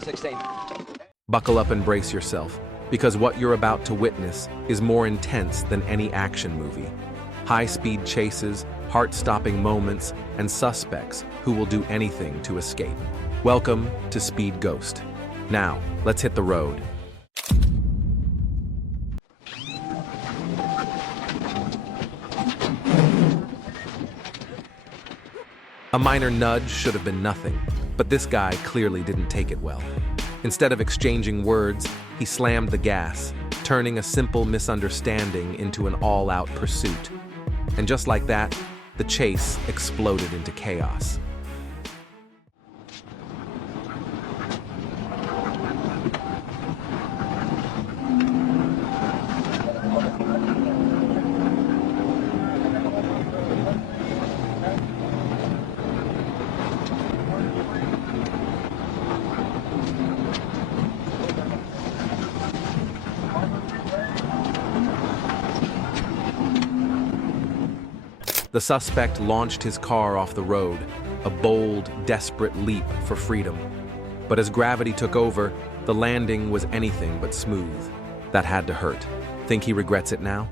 716. Buckle up and brace yourself, because what you're about to witness is more intense than any action movie. High-speed chases, heart-stopping moments, and suspects who will do anything to escape. Welcome to Speed Ghost. Now, let's hit the road. A minor nudge should have been nothing, but this guy clearly didn't take it well. Instead of exchanging words, he slammed the gas, turning a simple misunderstanding into an all-out pursuit. And just like that, the chase exploded into chaos. The suspect launched his car off the road, a bold, desperate leap for freedom. But as gravity took over, the landing was anything but smooth. That had to hurt. Think he regrets it now?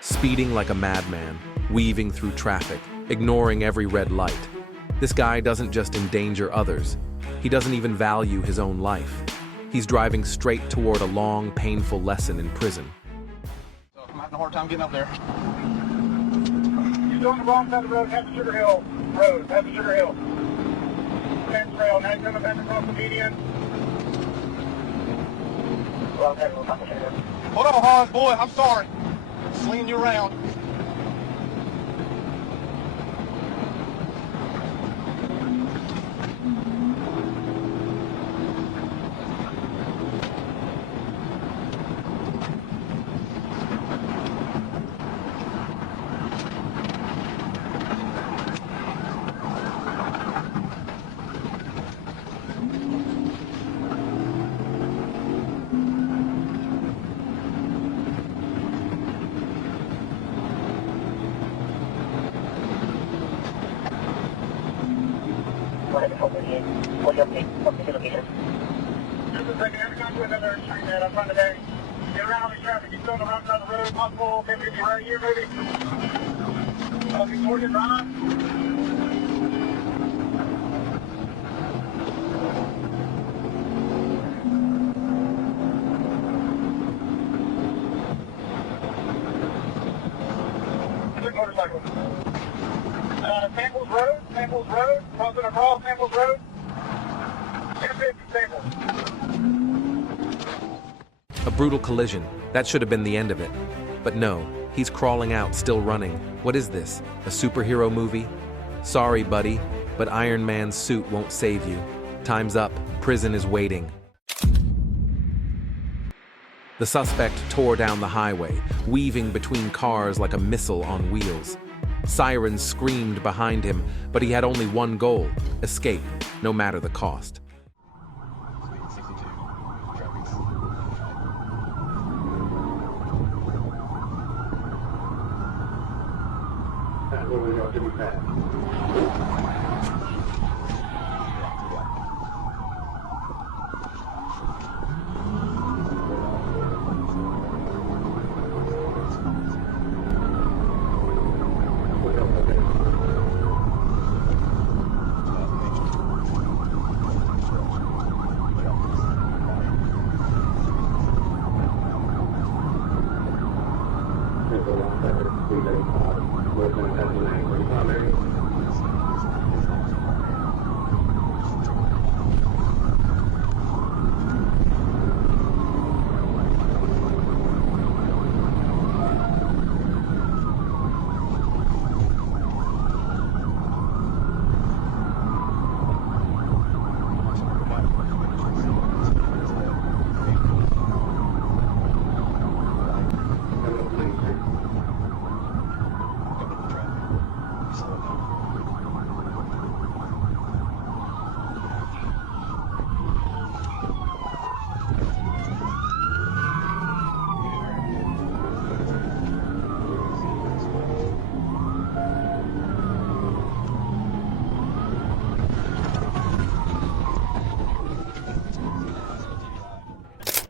Speeding like a madman, weaving through traffic, ignoring every red light. This guy doesn't just endanger others, he doesn't even value his own life. He's driving straight toward a long, painful lesson in prison. I'm having a hard time getting up there. You're going the wrong side of the road, head to Sugar Hill Road, head to Sugar Hill. Fence trail, now you're going to across the median. Hold on, Hans, boy, I'm sorry. Slinging you around. I'm trying to get around all this traffic. You're still on the wrong side of the road, possible, maybe right here, maybe. Victoria Drive. Motorcycle. Samples Road, crossing across Samples Road. 1050 Samples. A brutal collision. That should have been the end of it. But no, he's crawling out, still running. What is this? A superhero movie? Sorry, buddy, but Iron Man's suit won't save you. Time's up. Prison is waiting. The suspect tore down the highway, weaving between cars like a missile on wheels. Sirens screamed behind him, but he had only one goal: escape, no matter the cost.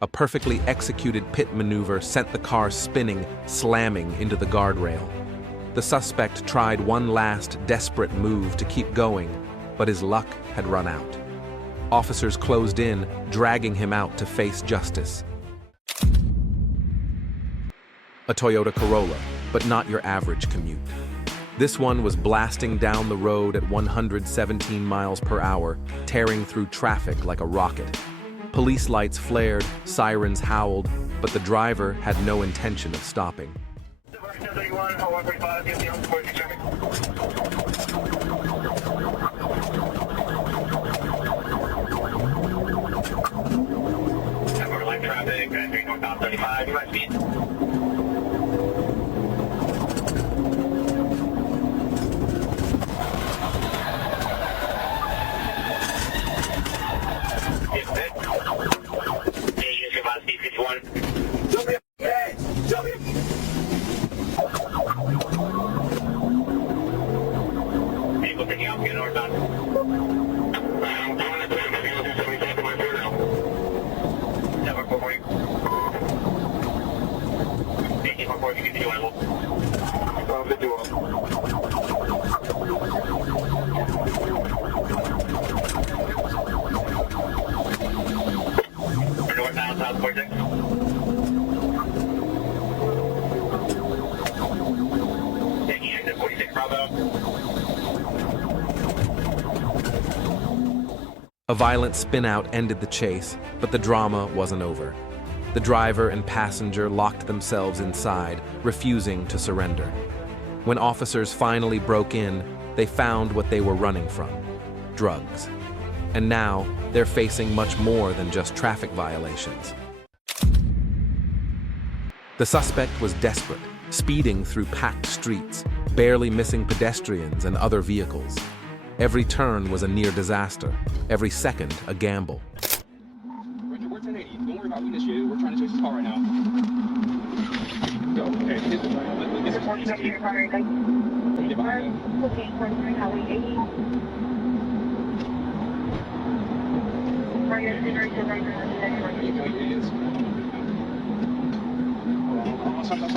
A perfectly executed pit maneuver sent the car spinning, slamming into the guardrail. The suspect tried one last desperate move to keep going, but his luck had run out. Officers closed in, dragging him out to face justice. A Toyota Corolla, but not your average commute. This one was blasting down the road at 117 miles per hour, tearing through traffic like a rocket. Police lights flared, sirens howled, but the driver had no intention of stopping. A violent spin-out ended the chase, but the drama wasn't over. The driver and passenger locked themselves inside, refusing to surrender. When officers finally broke in, they found what they were running from: drugs. And now, they're facing much more than just traffic violations. The suspect was desperate, speeding through packed streets, barely missing pedestrians and other vehicles. Every turn was a near disaster, every second a gamble. We're 1080. Don't worry about initiated. We're trying to chase this car right now. Go. Okay. Get behind him. Looking for Highway 80. For your scenery to right now. Stop.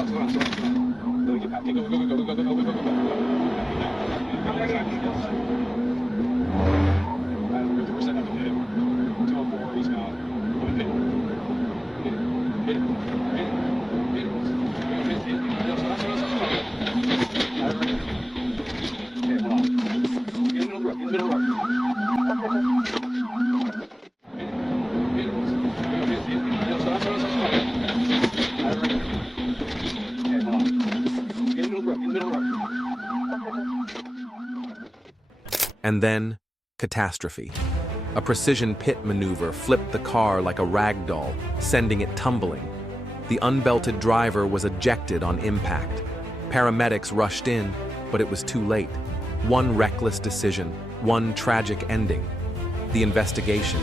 And then, catastrophe. A precision pit maneuver flipped the car like a rag doll, sending it tumbling. The unbelted driver was ejected on impact. Paramedics rushed in, but it was too late. One reckless decision, one tragic ending. The investigation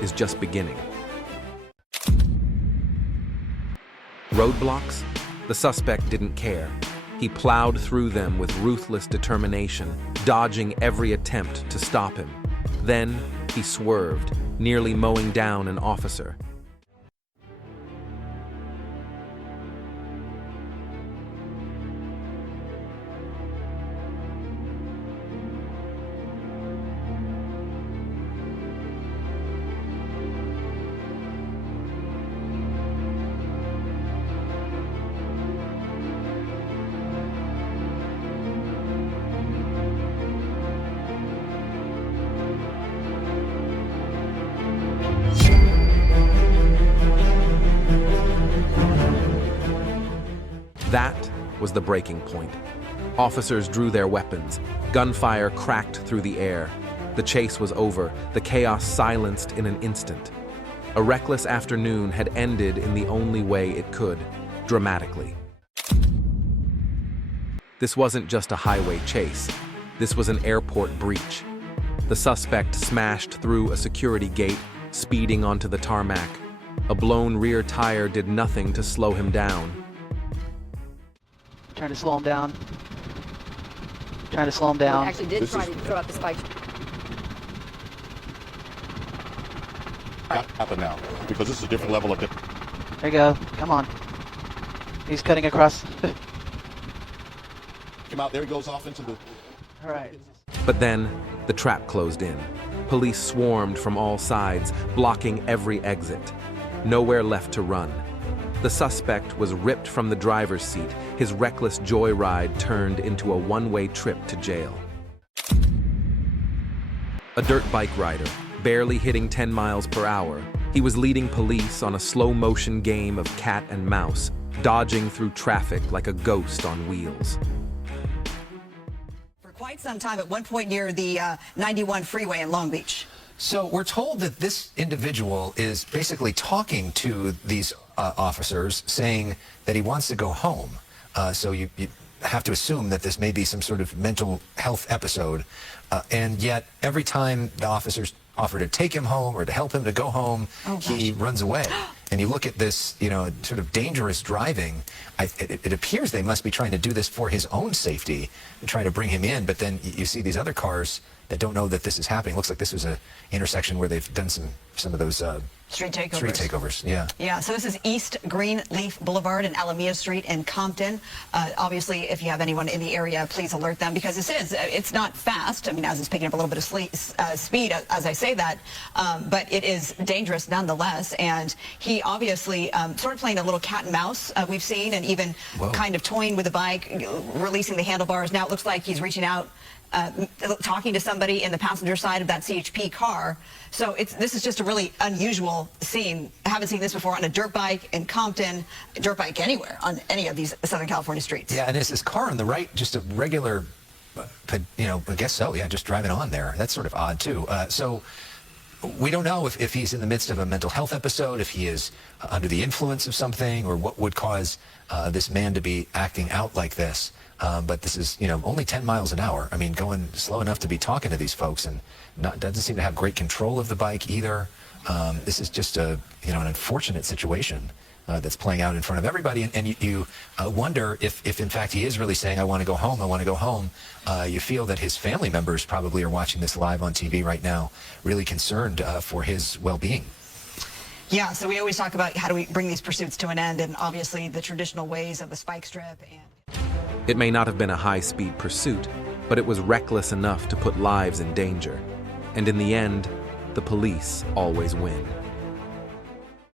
is just beginning. Roadblocks? The suspect didn't care. He plowed through them with ruthless determination, dodging every attempt to stop him. Then, he swerved, nearly mowing down an officer. That was the breaking point. Officers drew their weapons. Gunfire cracked through the air. The chase was over, the chaos silenced in an instant. A reckless afternoon had ended in the only way it could, dramatically. This wasn't just a highway chase. This was an airport breach. The suspect smashed through a security gate, speeding onto the tarmac. A blown rear tire did nothing to slow him down. Trying to slow him down. Trying to slow him down. Actually did try to throw up the spikes. got to happen now because this is a different level of. There you go. Come on. He's cutting across. Come out. There he goes off into the. All right. But then, the trap closed in. Police swarmed from all sides, blocking every exit. Nowhere left to run. The suspect was ripped from the driver's seat. His reckless joyride turned into a one-way trip to jail. A dirt bike rider, barely hitting 10 miles per hour, he was leading police on a slow-motion game of cat and mouse, dodging through traffic like a ghost on wheels. For quite some time, at one point near the 91 freeway in Long Beach. So we're told that this individual is basically talking to these officers, saying that he wants to go home. So you have to assume that this may be some sort of mental health episode. And yet, every time the officers offer to take him home or to help him to go home, he runs away. And you look at this, sort of dangerous driving. It appears they must be trying to do this for his own safety and try to bring him in. But then you see these other cars that don't know that this is happening. Looks like this was an intersection where they've done some of those street takeovers. Street takeovers, yeah. Yeah, so this is East Greenleaf Boulevard and Alameda Street in Compton. Obviously, if you have anyone in the area, please alert them because it's not fast. I mean, as it's picking up a little bit of speed as I say that, but it is dangerous nonetheless. And he obviously sort of playing a little cat and mouse we've seen, and even kind of toying with the bike, releasing the handlebars. Now it looks like he's reaching out, talking to somebody in the passenger side of that CHP car. So this is just a really unusual scene. I haven't seen this before on a dirt bike in Compton, dirt bike anywhere on any of these Southern California streets. Yeah, and it's this car on the right, just a regular, I guess so, yeah, just driving on there. That's sort of odd too. So we don't know if he's in the midst of a mental health episode, if he is under the influence of something, or what would cause this man to be acting out like this. But this is, only 10 miles an hour. I mean, going slow enough to be talking to these folks, and doesn't seem to have great control of the bike either. This is just an unfortunate situation that's playing out in front of everybody. And you wonder if in fact he is really saying, I want to go home, I want to go home. You feel that his family members probably are watching this live on TV right now, really concerned for his well-being. Yeah, so we always talk about how do we bring these pursuits to an end, and obviously the traditional ways of the spike strip. It may not have been a high-speed pursuit, but it was reckless enough to put lives in danger. And in the end, the police always win.